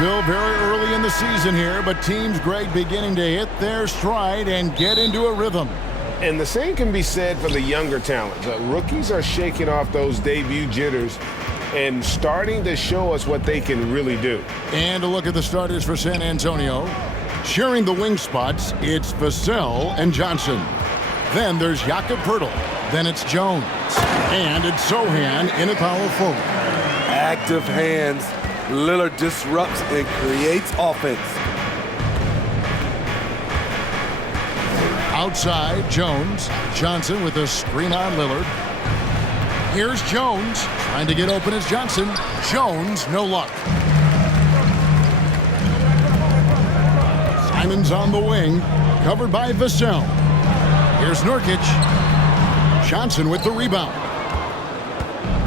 Still very early in the season here, but teams, Greg, beginning to hit their stride and get into a rhythm. And the same can be said for the younger talent. The rookies are shaking off those debut jitters and starting to show us what they can really do. And a look at the starters for San Antonio. Sharing the wing spots, it's Vassell and Johnson. Then there's Jakob Poeltl. Then it's Jones. And it's Sohan in a power forward. Active hands. Lillard disrupts and creates offense. Outside, Jones. Johnson with a screen on Lillard. Here's Jones. Trying to get open as Johnson. Jones, no luck. Simon's on the wing. Covered by Vassell. Here's Nurkic. Johnson with the rebound.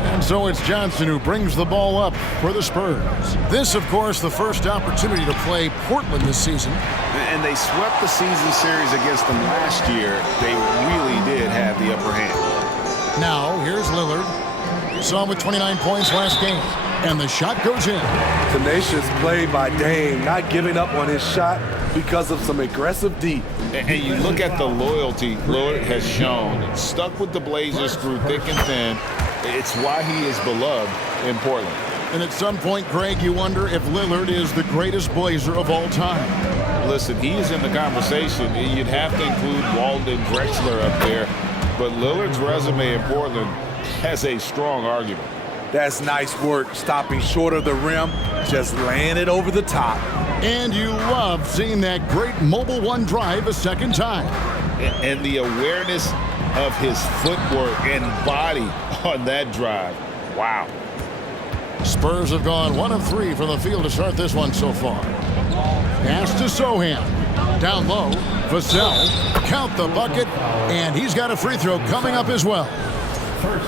And so it's Johnson who brings the ball up for the Spurs. This, of course, the first opportunity to play Portland this season. And they swept the season series against them last year. They really did have the upper hand. Now, here's Lillard. You saw him with 29 points last game. And the shot goes in. Tenacious play by Dame, not giving up on his shot because of some aggressive deep. And you look at the loyalty Lillard has shown. Stuck with the Blazers through thick and thin. It's why he is beloved in Portland. And at some point, Greg, you wonder if Lillard is the greatest Blazer of all time. Listen, he is in the conversation. You'd have to include Walden Drexler up there. But Lillard's resume in Portland has a strong argument. That's nice work, stopping short of the rim, just laying it over the top. And you love seeing that great mobile one drive a second time. And the awareness of his footwork and body on that drive. Wow. Spurs have gone 1 of 3 from the field to start this one so far. Pass to Sohan. Down low. Vassell. Count the bucket. And he's got a free throw coming up as well.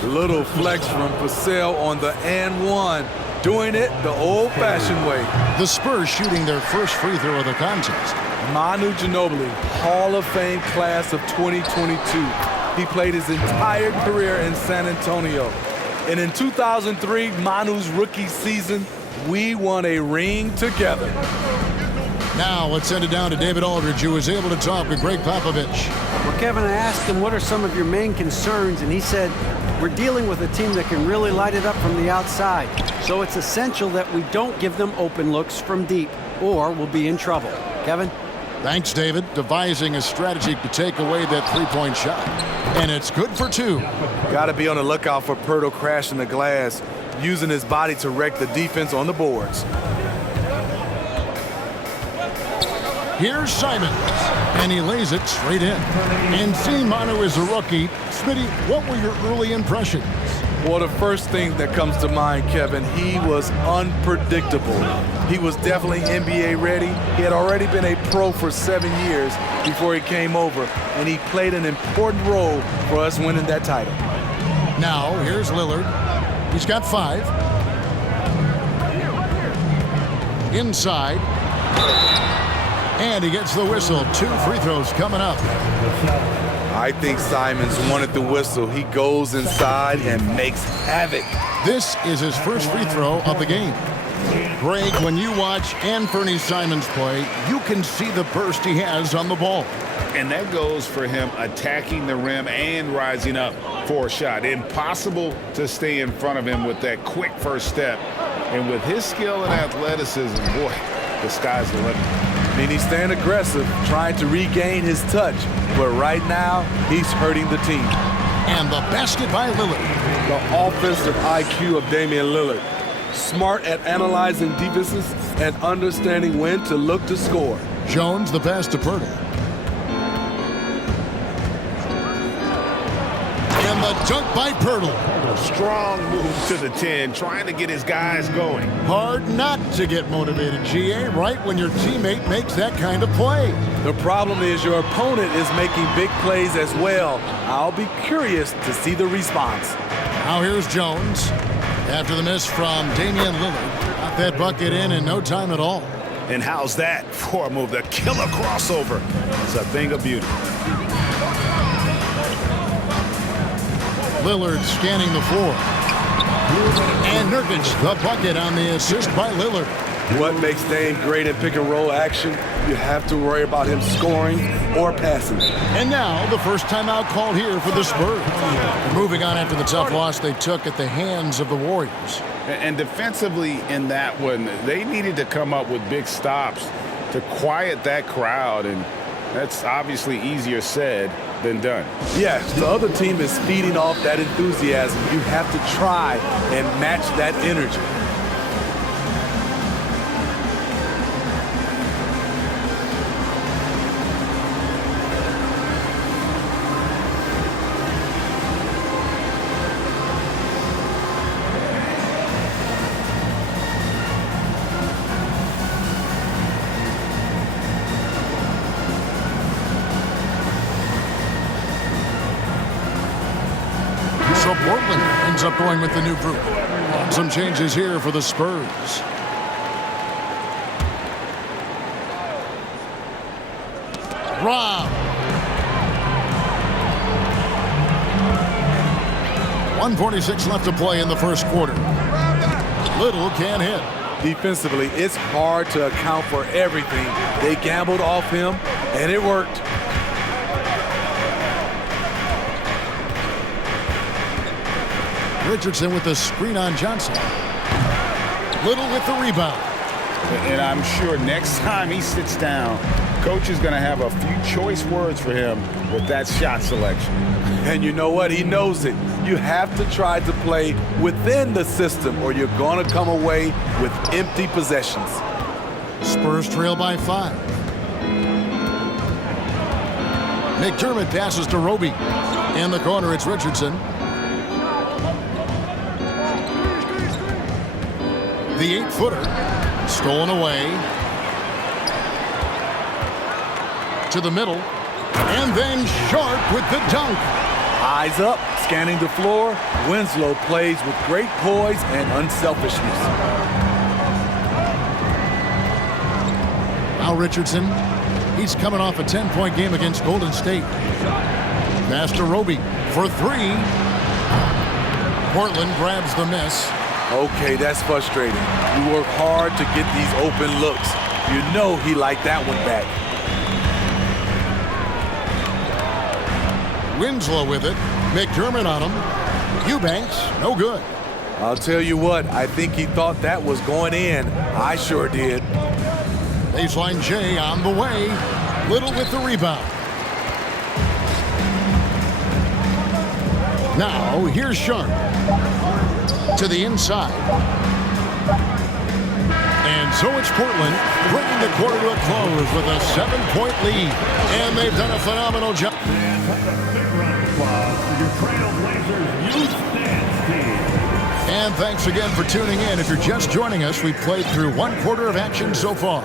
Little flex from Vassell on the and one. Doing it the old-fashioned way. The Spurs shooting their first free throw of the contest. Manu Ginobili, Hall of Fame class of 2022. He played his entire career in San Antonio. And in 2003, Manu's rookie season, we won a ring together. Now let's send it down to David Aldridge, who was able to talk with Greg Popovich. Well, Kevin, I asked him, what are some of your main concerns? And he said, we're dealing with a team that can really light it up from the outside. So it's essential that we don't give them open looks from deep, or we'll be in trouble. Kevin? Thanks, David. Devising a strategy to take away that three-point shot. And it's good for 2. Got to be on the lookout for Poeltl crashing the glass, using his body to wreck the defense on the boards. Here's Simons, and he lays it straight in. And seeing Manu as a rookie, Smitty, what were your early impressions? Well, the first thing that comes to mind, Kevin, he was unpredictable. He was definitely NBA ready. He had already been a pro for 7 years before he came over, and he played an important role for us winning that title. Now, here's Lillard. He's got 5. Inside. And he gets the whistle. 2 free throws coming up. I think Simons wanted the whistle. He goes inside and makes havoc. This is his first free throw of the game. Greg, when you watch Anthony Simons play, you can see the burst he has on the ball. And that goes for him attacking the rim and rising up for a shot. Impossible to stay in front of him with that quick first step. And with his skill and athleticism, boy, the sky's the limit. I mean, he's staying aggressive, trying to regain his touch. But right now, he's hurting the team. And the basket by Lillard. The offensive IQ of Damian Lillard. Smart at analyzing defenses and understanding when to look to score. Jones, the pass to Poeltl. And the dunk by Poeltl. Strong move to the 10, trying to get his guys going. Hard not to get motivated, GA, right when your teammate makes that kind of play. The problem is your opponent is making big plays as well. I'll be curious to see the response. Now here's Jones. After the miss from Damian Lillard. Got that bucket in no time at all. And how's that for a move? The killer crossover. It's a thing of beauty. Lillard scanning the floor. And Nurkic, the bucket on the assist by Lillard. What makes Dame great at pick-and-roll action? You have to worry about him scoring or passing. And now the first timeout called here for the Spurs. Moving on after the tough loss they took at the hands of the Warriors. And defensively in that one, they needed to come up with big stops to quiet that crowd, and that's obviously easier said than done. Yes, the other team is feeding off that enthusiasm. You have to try and match that energy. So Portland ends up going with the new group. Some changes here for the Spurs. Rob. 1:46 left to play in the first quarter. Little can't hit. Defensively, it's hard to account for everything. They gambled off him, and it worked. Richardson with the screen on Johnson. Little with the rebound. And I'm sure next time he sits down, coach is going to have a few choice words for him with that shot selection. And you know what? He knows it. You have to try to play within the system or you're going to come away with empty possessions. Spurs trail by 5. McDermott passes to Roby. In the corner, it's Richardson. The 8-footer stolen away to the middle, and then Sharp with the dunk. Eyes up, scanning the floor. Winslow plays with great poise and unselfishness. Now Richardson, he's coming off a 10-point game against Golden State. Pass to Roby for 3. Portland grabs the miss. Okay, that's frustrating. You work hard to get these open looks. You know he liked that one back. Winslow with it. McDermott on him. Eubanks, no good. I'll tell you what, I think he thought that was going in. I sure did. Baseline J on the way. Little with the rebound. Now, here's Sharp. To the inside. And so it's Portland bringing the quarter to a close with a 7-point lead. And they've done a phenomenal job. And thanks again for tuning in. If you're just joining us, we've played through 1 quarter of action so far.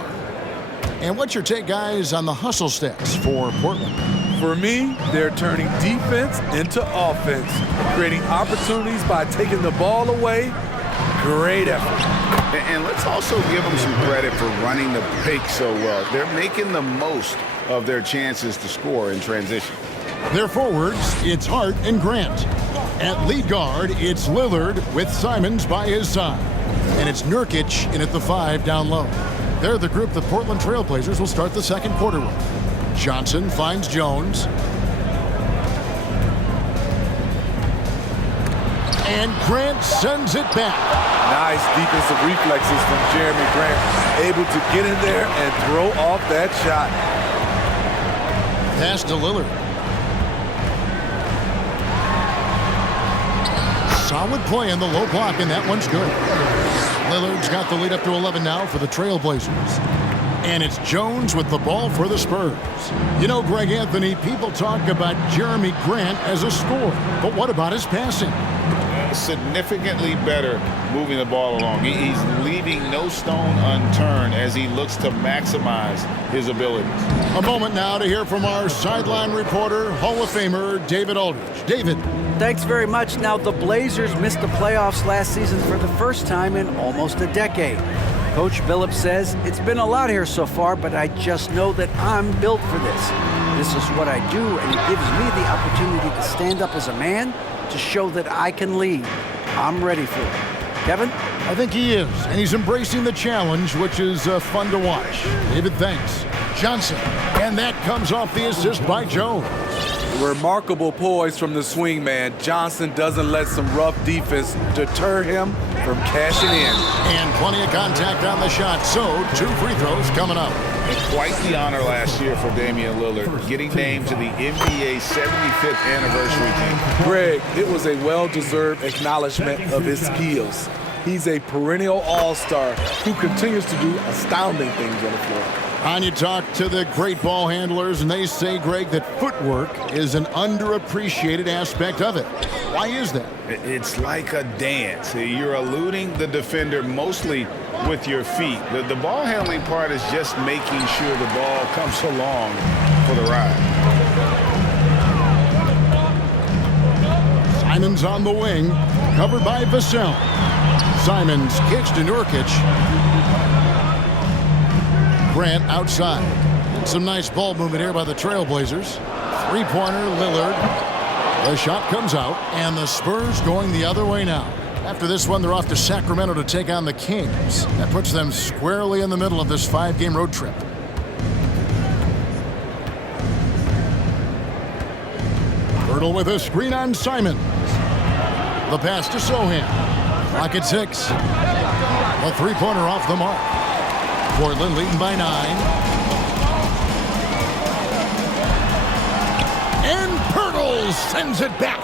And what's your take, guys, on the hustle stats for Portland? For me, they're turning defense into offense, creating opportunities by taking the ball away. Great effort. And let's also give them some credit for running the pick so well. They're making the most of their chances to score in transition. Their forwards, it's Hart and Grant. At lead guard, it's Lillard with Simons by his side. And it's Nurkic in at the 5 down low. They're the group the Portland Trail Blazers will start the second quarter with. Johnson finds Jones. And Grant sends it back. Nice defensive reflexes from Jeremy Grant. Able to get in there and throw off that shot. Pass to Lillard. Solid play in the low block, and that one's good. Lillard's got the lead up to 11 now for the Trailblazers. And it's Jones with the ball for the Spurs. You know, Greg Anthony, people talk about Jeremy Grant as a scorer, but what about his passing? Significantly better moving the ball along. He's leaving no stone unturned as he looks to maximize his abilities. A moment now to hear from our sideline reporter, Hall of Famer David Aldridge. David. Thanks very much. Now, the Blazers missed the playoffs last season for the first time in almost a decade. Coach Billups says, it's been a lot here so far, but I just know that I'm built for this. This is what I do, and it gives me the opportunity to stand up as a man to show that I can lead. I'm ready for it. Kevin? I think he is, and he's embracing the challenge, which is fun to watch. David thanks. Johnson, and that comes off the assist by Jones. Remarkable poise from the swing man. Johnson doesn't let some rough defense deter him from cashing in. And plenty of contact on the shot, so 2 free throws coming up. And quite the honor last year for Damian Lillard, getting named to the NBA 75th anniversary team. Greg, it was a well-deserved acknowledgement of his skills. He's a perennial all-star who continues to do astounding things on the floor. And you talk to the great ball handlers, and they say, Greg, that footwork is an underappreciated aspect of it. Why is that? It's like a dance. You're eluding the defender mostly with your feet. The ball handling part is just making sure the ball comes along for the ride. Simons on the wing, covered by Vassell. Simons kicks to Nurkic. Grant outside. And some nice ball movement here by the Trailblazers. Three-pointer, Lillard. The shot comes out, and the Spurs going the other way now. After this one, they're off to Sacramento to take on the Kings. That puts them squarely in the middle of this 5-game road trip. Hurdle with a screen on Simons. The pass to Sohan. Clock at 6. A three-pointer off the mark. Portland leading by 9. And Pirtle sends it back.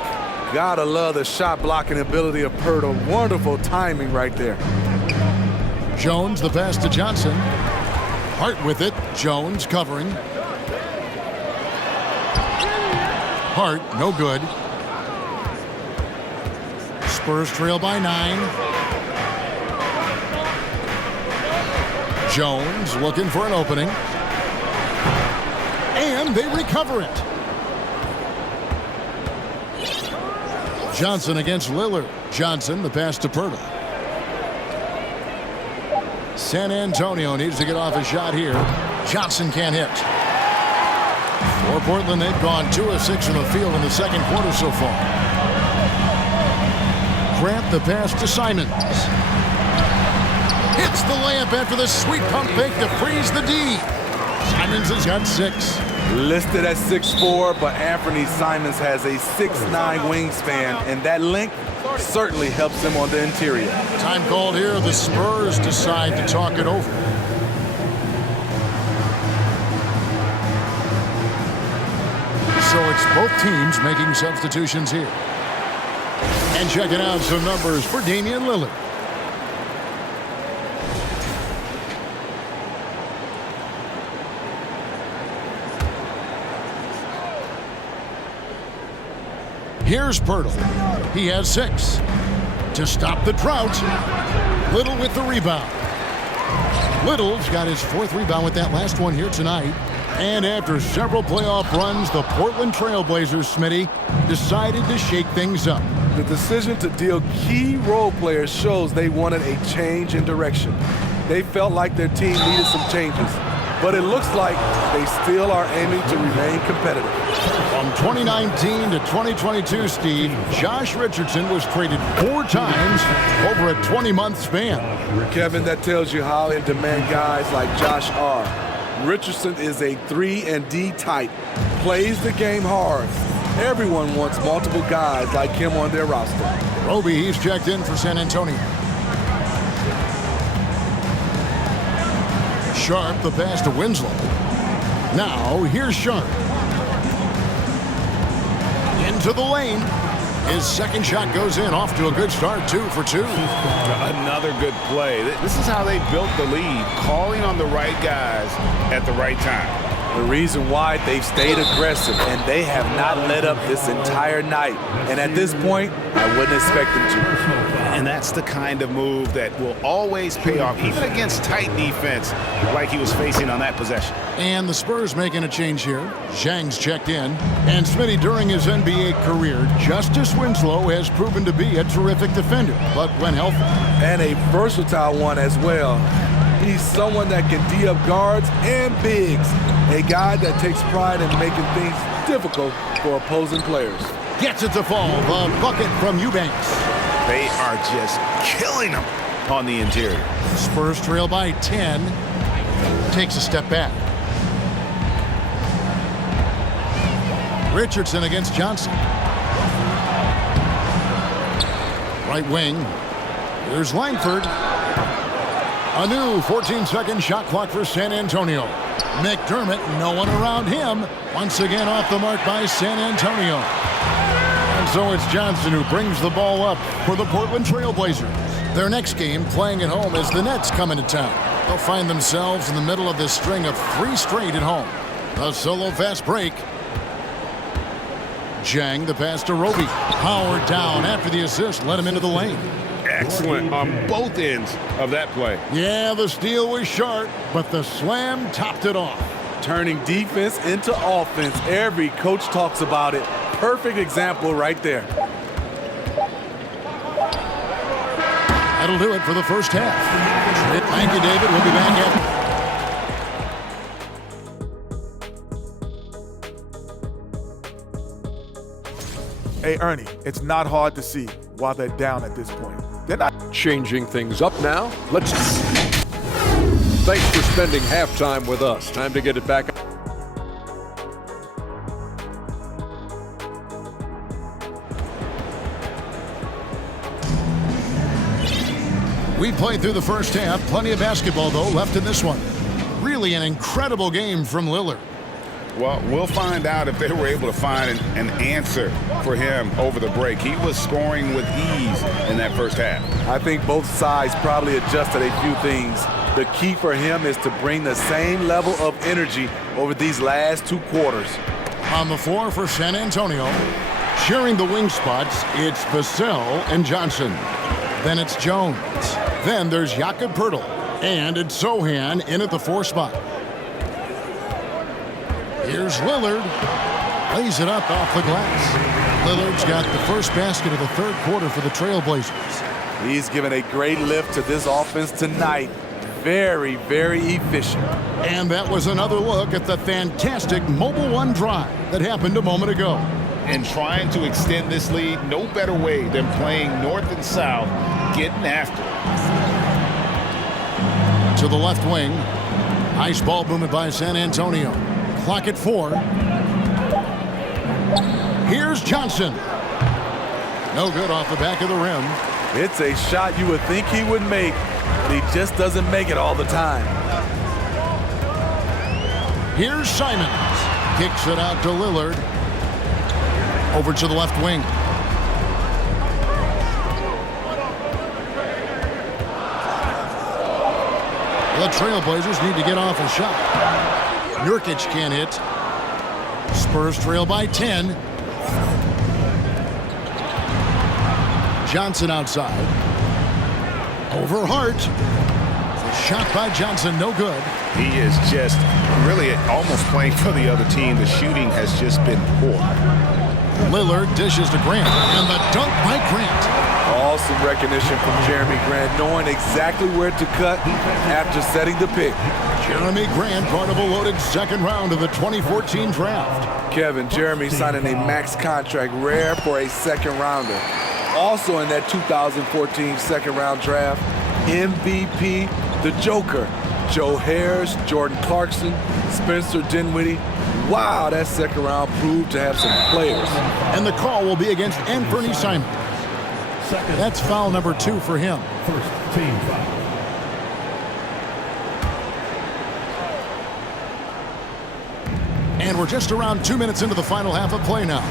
Gotta love the shot blocking ability of Pirtle. Wonderful timing right there. Jones, the pass to Johnson. Hart with it. Jones covering. Hart, no good. Spurs trail by 9. Jones looking for an opening. And they recover it. Johnson against Lillard. Johnson, the pass to Pirtle. San Antonio needs to get off a shot here. Johnson can't hit. For Portland, they've gone 2 of 6 from the field in the second quarter so far. Grant the pass to Simons. Hits the layup after the sweet pump fake to freeze the D. Simons has got 6. Listed at 6'4", but Anthony Simons has a 6'9" wingspan, and that length certainly helps him on the interior. Time called here. The Spurs decide to talk it over. So it's both teams making substitutions here. And checking out some numbers for Damian Lillard. Here's Pirtle. He has 6. To stop the drought, Little with the rebound. Little's got his 4th rebound with that last one here tonight. And after several playoff runs, the Portland Trailblazers, Smitty, decided to shake things up. The decision to deal key role players shows they wanted a change in direction. They felt like their team needed some changes, but it looks like they still are aiming to remain competitive. From 2019 to 2022, Steve, Josh Richardson was traded 4 times over a 20-month span. Kevin, that tells you how in demand guys like Josh are. Richardson is a 3-and-D type, plays the game hard. Everyone wants multiple guys like him on their roster. Roby, he's checked in for San Antonio. Sharp, the pass to Winslow. Now, here's Sharp. Into the lane. His second shot goes in, off to a good start, 2 for 2. Another good play. This is how they built the lead, calling on the right guys at the right time. The reason why they've stayed aggressive, and they have not let up this entire night. And at this point, I wouldn't expect them to. And that's the kind of move that will always pay off, even against tight defense like he was facing on that possession. And the Spurs making a change here. Zhang's checked in. And Smitty, during his NBA career, Justice Winslow has proven to be a terrific defender, but when healthy. And a versatile one as well. He's someone that can D up guards and bigs. A guy that takes pride in making things difficult for opposing players. Gets it to fall. The bucket from Eubanks. They are just killing them on the interior. Spurs trail by 10. Takes a step back. Richardson against Johnson. Right wing. Here's Langford. A new 14-second shot clock for San Antonio. McDermott, no one around him. Once again off the mark by San Antonio. And so it's Johnson who brings the ball up for the Portland Trail Blazers. Their next game, playing at home, as the Nets come into town. They'll find themselves in the middle of this string of 3 straight at home. A solo fast break. Jang, the pass to Roby. Howard down after the assist, led him into the lane. Excellent on both ends of that play. Yeah, the steal was sharp, but the slam topped it off. Turning defense into offense. Every coach talks about it. Perfect example right there. That'll do it for the first half. Thank you, David. We'll be back after. Hey, Ernie, it's not hard to see why they're down at this point. They're not Changing things up now. Thanks for spending halftime with us. Time to get it back. We played through the first half. Plenty of basketball, though, left in this one. Really an incredible game from Lillard. Well, we'll find out if they were able to find an answer for him over the break. He was scoring with ease in that first half. I think both sides probably adjusted a few things. The key for him is to bring the same level of energy over these last 2 quarters. On the floor for San Antonio, sharing the wing spots, it's Vassell and Johnson. Then it's Jones. Then there's Jakob Poeltl. And it's Sohan in at the 4 spot. Here's Lillard. Lays it up off the glass. Lillard's got the first basket of the 3rd quarter for the Trailblazers. He's given a great lift to this offense tonight. Very, very efficient. And that was another look at the fantastic Mobile One drive that happened a moment ago. And trying to extend this lead, no better way than playing north and south, getting after it. To the left wing. Nice ball movement by San Antonio. Clock at 4. Here's Johnson. No good off the back of the rim. It's a shot you would think he would make, but he just doesn't make it all the time. Here's Simons. Kicks it out to Lillard. Over to the left wing. The Trailblazers need to get off a shot. Nurkic can't hit. Spurs trail by 10. Johnson outside. Over Hart. The shot by Johnson, no good. He is just really almost playing for the other team. The shooting has just been poor. Lillard dishes to Grant, and the dunk by Grant. Awesome recognition from Jeremy Grant, knowing exactly where to cut after setting the pick. Jeremy Grant, part of a loaded 2nd round of the 2014 draft. Kevin, Jeremy signing a max contract, rare for a 2nd rounder. Also in that 2014 2nd round draft, MVP, the Joker, Joe Harris, Jordan Clarkson, Spencer Dinwiddie. Wow, that 2nd round proved to have some players. And the call will be against Anthony Simons. That's foul number 2 for him. First team foul. And we're just around 2 minutes into the final half of play now.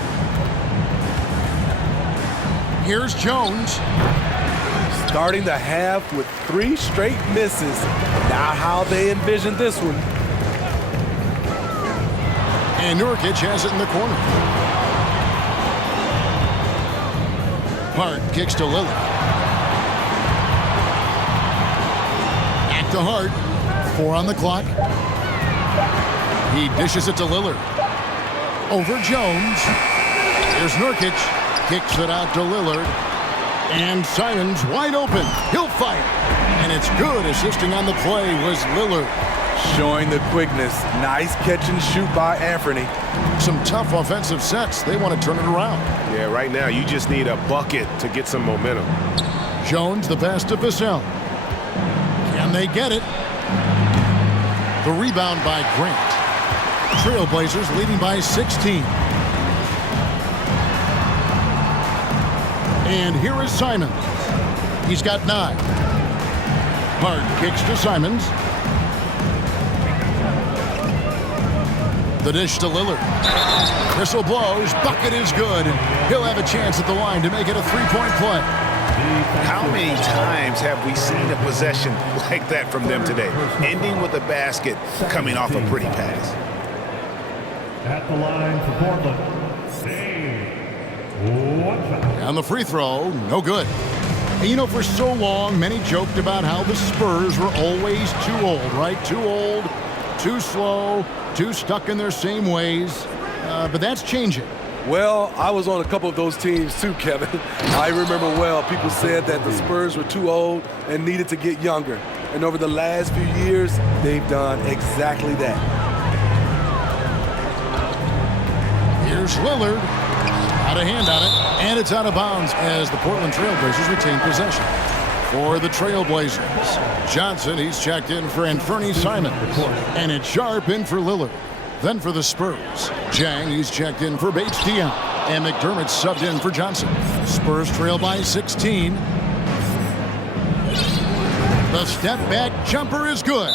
Here's Jones. Starting the half with 3 straight misses. Not how they envisioned this one. And Nurkic has it in the corner. Hart kicks to Lillard. Back to Hart. 4 on the clock. He dishes it to Lillard. Over Jones. Here's Nurkic. Kicks it out to Lillard. And Simons wide open. He'll fire. And it's good. Assisting on the play was Lillard. Showing the quickness. Nice catch and shoot by Anthony. Some tough offensive sets. They want to turn it around. Yeah, right now you just need a bucket to get some momentum. Jones, the pass to Vassell. Can they get it? The rebound by Grant. Trailblazers leading by 16. And here is Simons. He's got 9. Hard kicks to Simons. The dish to Lillard. Whistle blows. Bucket is good. And he'll have a chance at the line to make it a three-point play. How many times have we seen a possession like that from them today? Ending with a basket, coming off a pretty pass. At the line for Portland. And the free throw, no good. And you know, for so long, many joked about how the Spurs were always too old, right? Too old, too slow, too stuck in their same ways. But that's changing. Well, I was on a couple of those teams too, Kevin. I remember well, people said that the Spurs were too old and needed to get younger. And over the last few years, they've done exactly that. Here's Lillard. Out of hand on it, and it's out of bounds as the Portland Trailblazers retain possession. For the Trailblazers, Johnson, he's checked in for Anthony Simons. And it's Sharp in for Lillard. Then for the Spurs, Jang, he's checked in for Bates Dion. And McDermott subbed in for Johnson. Spurs trail by 16. The step back jumper is good.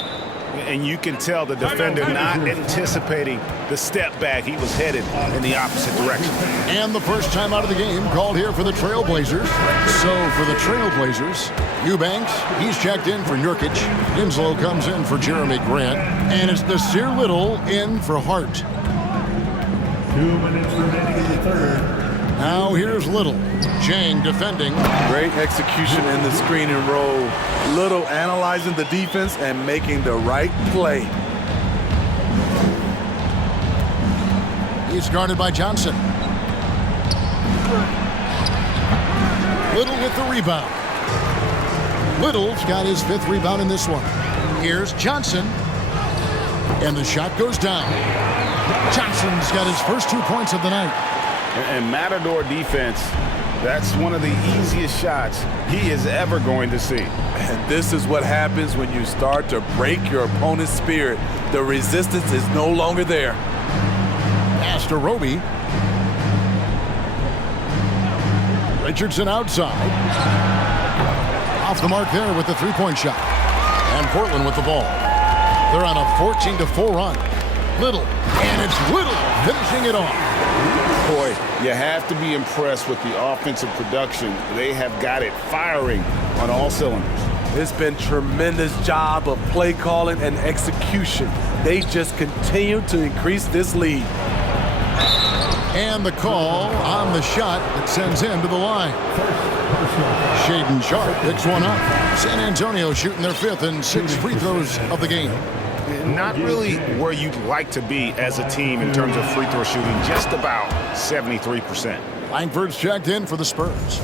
And you can tell the defender not anticipating the step back. He was headed in the opposite direction. And the first time out of the game called here for the Trailblazers. So for the Trailblazers, Eubanks, he's checked in for Nurkic. Winslow comes in for Jeremy Grant. And it's Nasir Little in for Hart. 2 minutes remaining in the third. Now here's Little. Jang defending. Great execution in the screen and roll. Little analyzing the defense and making the right play. He's guarded by Johnson. Little with the rebound. Little's got his 5th rebound in this one. Here's Johnson. And the shot goes down. Johnson's got his first 2 points of the night. And Matador defense, that's one of the easiest shots he is ever going to see. And this is what happens when you start to break your opponent's spirit. The resistance is no longer there. Pass to Roby. Richardson outside. Off the mark there with the three-point shot. And Portland with the ball. They're on a 14-4 run. Little. And it's Little finishing it off. Boy, you have to be impressed with the offensive production. They have got it firing on all cylinders. It's been tremendous job of play calling and execution. They just continue to increase this lead. And the call on the shot that sends him to the line. Shaedon Sharp picks one up. San Antonio shooting their 5th and 6th free throws of the game. Not really where you'd like to be as a team in terms of free throw shooting, just about 73%. Langford's checked in for the Spurs.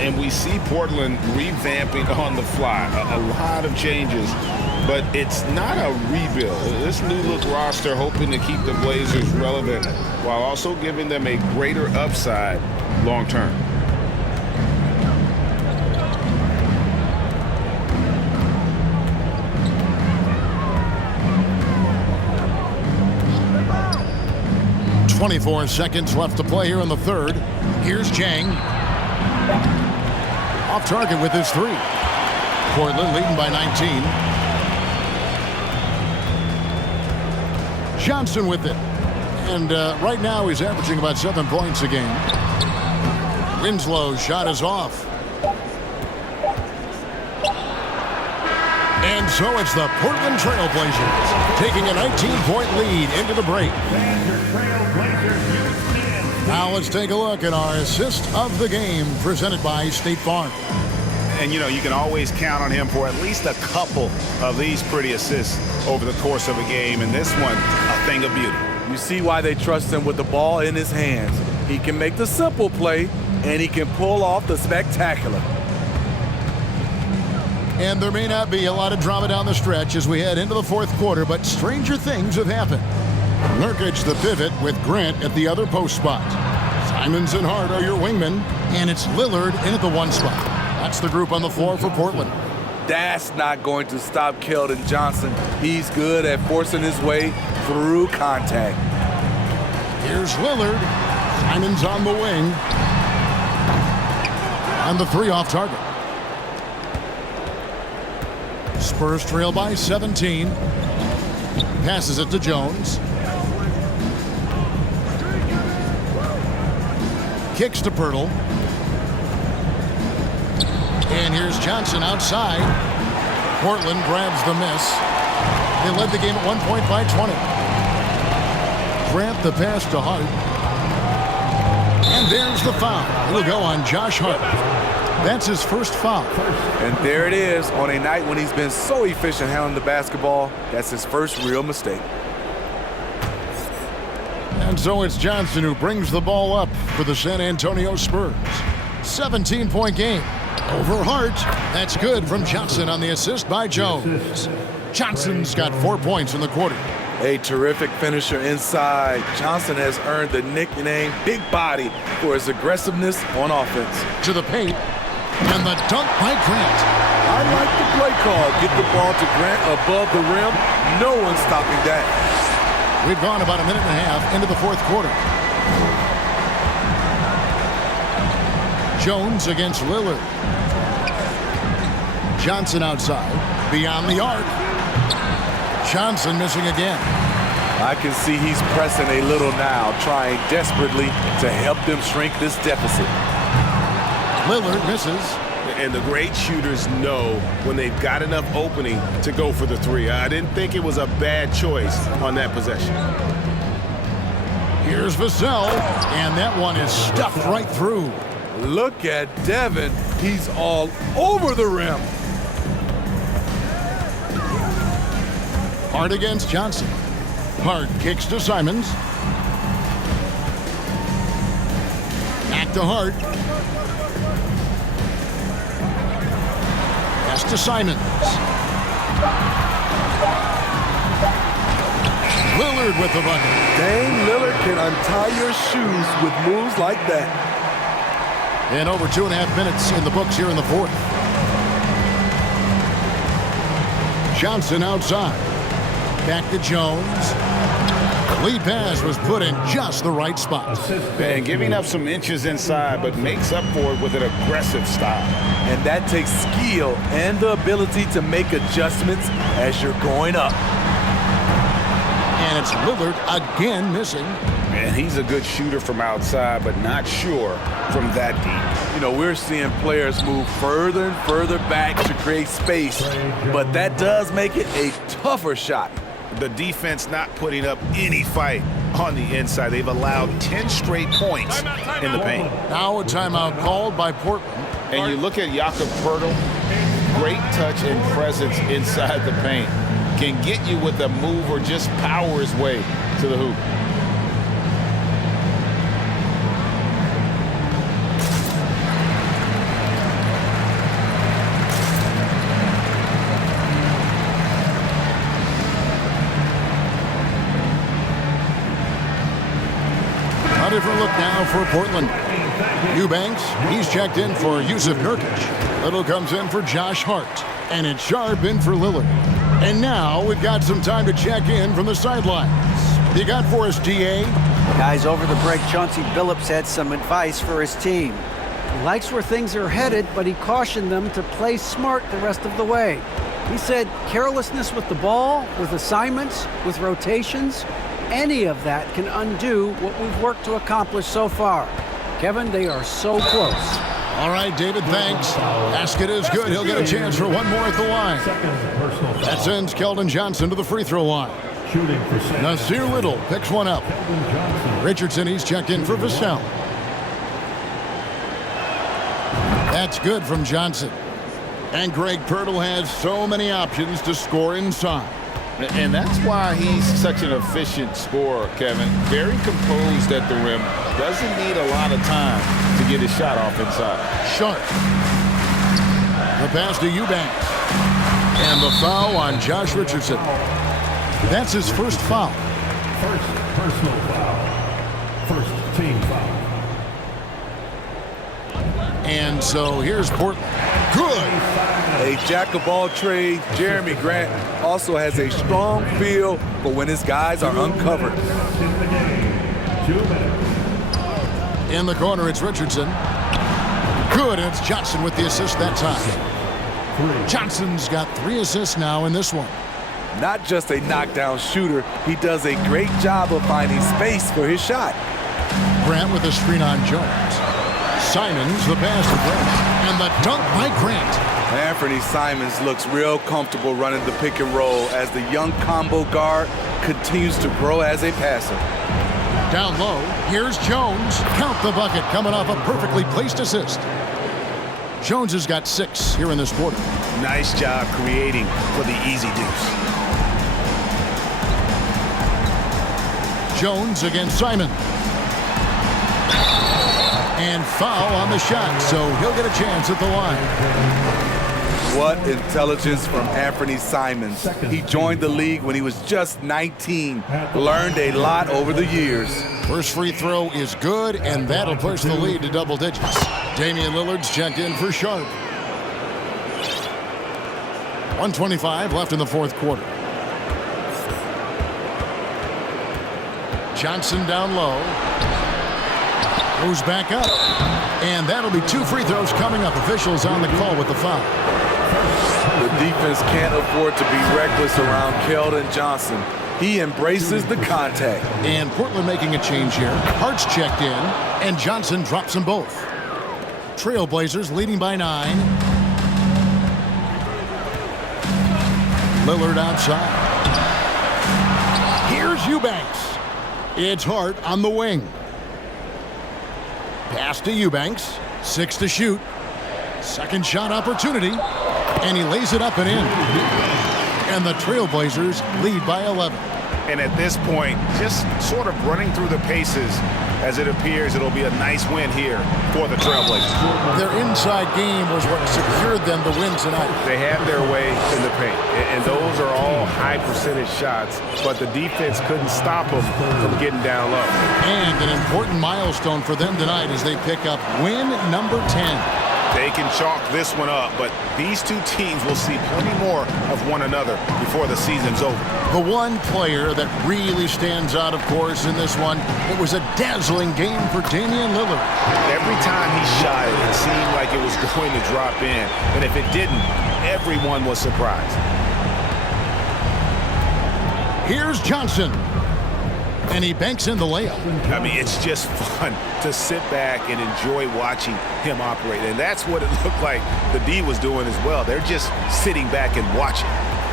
And we see Portland revamping on the fly. A lot of changes, but it's not a rebuild. This new look roster hoping to keep the Blazers relevant while also giving them a greater upside long term. .24 seconds left to play here in the third. Here's Jang. Off target with his 3. Portland leading by 19. Johnson with it. And right now he's averaging about 7 points a game. Winslow's shot is off. And so it's the Portland Trailblazers taking a 19-point lead into the break. Now let's take a look at our assist of the game presented by State Farm. And, you know, you can always count on him for at least a couple of these pretty assists over the course of a game. And this one, a thing of beauty. You see why they trust him with the ball in his hands. He can make the simple play, and he can pull off the spectacular. And there may not be a lot of drama down the stretch as we head into the fourth quarter, but stranger things have happened. Nurkic the pivot with Grant at the other post spot. Simons and Hart are your wingmen, and it's Lillard in at the 1 spot. That's the group on the floor for Portland. That's not going to stop Keldon Johnson. He's good at forcing his way through contact. Here's Lillard. Simons on the wing. And the 3 off target. Spurs trail by 17. Passes it to Jones. Kicks to Pirtle. And here's Johnson outside. Portland grabs the miss. They led the game at 1 point by 20. Grant the pass to Hart. And there's the foul. It'll go on Josh Hart. That's his first foul. And there it is on a night when he's been so efficient handling the basketball. That's his first real mistake. And so it's Johnson who brings the ball up for the San Antonio Spurs. 17-point game over Hart. That's good from Johnson on the assist by Jones. Johnson's got 4 points in the quarter. A terrific finisher inside. Johnson has earned the nickname Big Body for his aggressiveness on offense. To the paint. And the dunk by Grant. I like the play call. Get the ball to Grant above the rim. No one's stopping that. We've gone about a minute and a half into the fourth quarter. Jones against Lillard. Johnson outside. Beyond the arc. Johnson missing again. I can see he's pressing a little now, trying desperately to help them shrink this deficit. Lillard misses. And the great shooters know when they've got enough opening to go for the 3. I didn't think it was a bad choice on that possession. Here's Vassell, and that one is stuffed right through. Look at Devin. He's all over the rim. Hart against Johnson. Hart kicks to Simons. Back to Hart. Pass to Simons. Lillard with the bucket. Dame Lillard can untie your shoes with moves like that. And over 2.5 minutes in the books here in the fourth. Johnson outside. Back to Jones. Lead pass was put in just the right spot. And giving up some inches inside, but makes up for it with an aggressive style. And that takes skill and the ability to make adjustments as you're going up. And it's Lillard again missing. And he's a good shooter from outside, but not sure from that deep. You know, we're seeing players move further and further back to create space, but that does make it a tougher shot. The defense not putting up any fight on the inside. They've allowed 10 straight points in the paint. Now a timeout called by Portland. And you look at Jakob Poeltl, great touch and presence inside the paint. Can get you with a move or just power his way to the hoop. A different look now for Portland. Eubanks, he's checked in for Yusuf Nurkic. Little comes in for Josh Hart. And it's Sharp in for Lillard. And now we've got some time to check in from the sidelines. You got for us, DA? Guys, over the break, Chauncey Billups had some advice for his team. He likes where things are headed, but he cautioned them to play smart the rest of the way. He said carelessness with the ball, with assignments, with rotations, any of that can undo what we've worked to accomplish so far. Kevin, they are so close. All right, David, thanks. Basket is good. He'll get a chance for one more at the line. That sends Keldon Johnson to the free throw line. Shooting for San Nasir Little picks one up. Richardson, he's checked in for Vassell. That's good from Johnson. And Greg Pirtle has so many options to score inside. And that's why he's such an efficient scorer, Kevin. Very composed at the rim. Doesn't need a lot of time to get his shot off inside. Sharp. The pass to Eubanks. And the foul on Josh Richardson. That's his first foul. First personal foul. First team foul. And so here's Portland. Good. A jack of all trades, Jeremy Grant also has a strong feel for when his guys are uncovered. In the game. 2 minutes. In the corner, it's Richardson. Good, and it's Johnson with the assist that time. Johnson's got 3 assists now in this one. Not just a knockdown shooter, he does a great job of finding space for his shot. Grant with a screen on Jones. Simons the pass to Grant. And the dunk by Grant. Anthony Simons looks real comfortable running the pick and roll as the young combo guard continues to grow as a passer. Down low, here's Jones. Count the bucket coming off a perfectly placed assist. Jones has got 6 here in this quarter. Nice job creating for the easy deuce. Jones against Simon. And foul on the shot, so he'll get a chance at the line. What intelligence from Anthony Simons. He joined the league when he was just 19. Learned a lot over the years. First free throw is good, and that'll push the lead to double digits. Damian Lillard's checked in for Sharp. 1:25 left in the fourth quarter. Johnson down low. Goes back up. And that'll be 2 free throws coming up. Officials on the call with the foul. The defense can't afford to be reckless around Keldon Johnson. He embraces the contact. And Portland making a change here. Hart's checked in, and Johnson drops them both. Trailblazers leading by 9. Lillard outside. Here's Eubanks. It's Hart on the wing. Pass to Eubanks. 6 to shoot. Second shot opportunity. And he lays it up and in. And the Trailblazers lead by 11. And at this point, just sort of running through the paces as it appears it'll be a nice win here for the Trailblazers. Their inside game was what secured them the win tonight. They had their way in the paint, and those are all high percentage shots, but the defense couldn't stop them from getting down low. And an important milestone for them tonight as they pick up win number 10. They can chalk this one up, but these two teams will see plenty more of one another before the season's over. The one player that really stands out, of course, in this one, it was a dazzling game for Damian Lillard. Every time he shot it, it seemed like it was going to drop in, and if it didn't, everyone was surprised. Here's Johnson. And he banks in the layup. I mean, it's just fun to sit back and enjoy watching him operate. And that's what it looked like the D was doing as well. They're just sitting back and watching.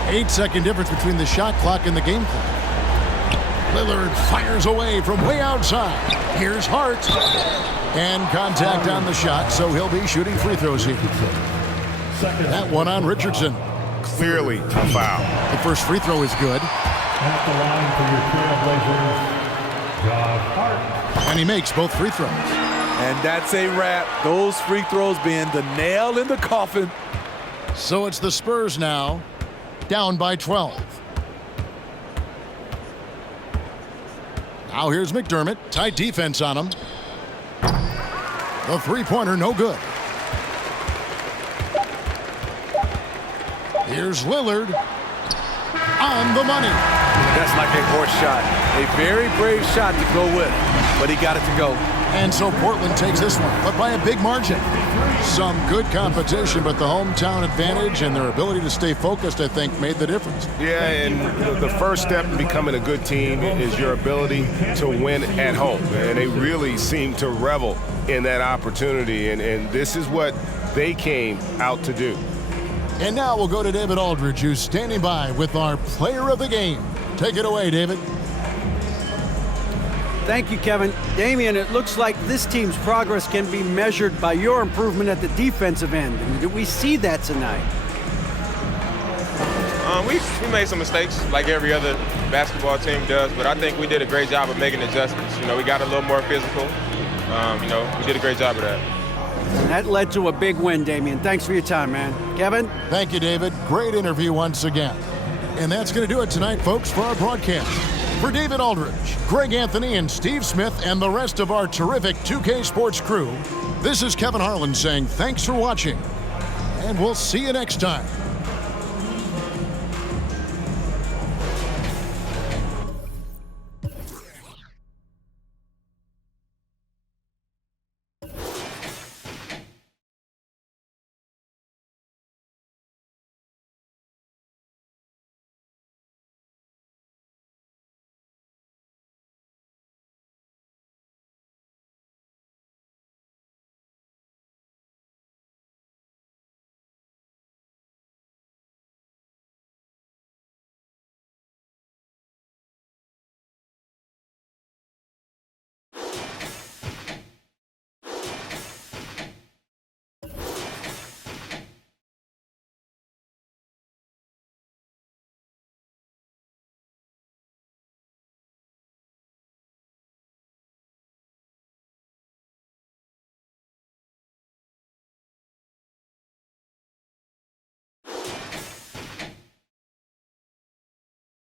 8-second difference between the shot clock and the game clock. Lillard fires away from way outside. Here's Hart. And contact on the shot, so he'll be shooting free throws here. That one on Richardson. Clearly a foul. The first free throw is good. At the line for your Trailblazers, Josh Hart. And he makes both free throws. And that's a wrap. Those free throws being the nail in the coffin. So it's the Spurs now, down by 12. Now here's McDermott. Tight defense on him. The three-pointer, no good. Here's Lillard. On the money. That's like a horse shot. A very brave shot to go with, but he got it to go. And so Portland takes this one, but by a big margin. Some good competition, but the hometown advantage and their ability to stay focused, I think, made the difference. Yeah, and the first step in becoming a good team is your ability to win at home. And they really seem to revel in that opportunity, and this is what they came out to do. And now we'll go to David Aldridge, who's standing by with our player of the game. Take it away, David. Thank you, Kevin. Damian, it looks like this team's progress can be measured by your improvement at the defensive end. And did we see that tonight? We made some mistakes like every other basketball team does, but I think we did a great job of making adjustments. You know, we got a little more physical. You know, we did a great job of that. And that led to a big win, Damian. Thanks for your time, man. Kevin? Thank you, David. Great interview once again. And that's going to do it tonight, folks, for our broadcast. For David Aldridge, Greg Anthony, and Steve Smith, and the rest of our terrific 2K Sports crew, this is Kevin Harlan saying thanks for watching, and we'll see you next time.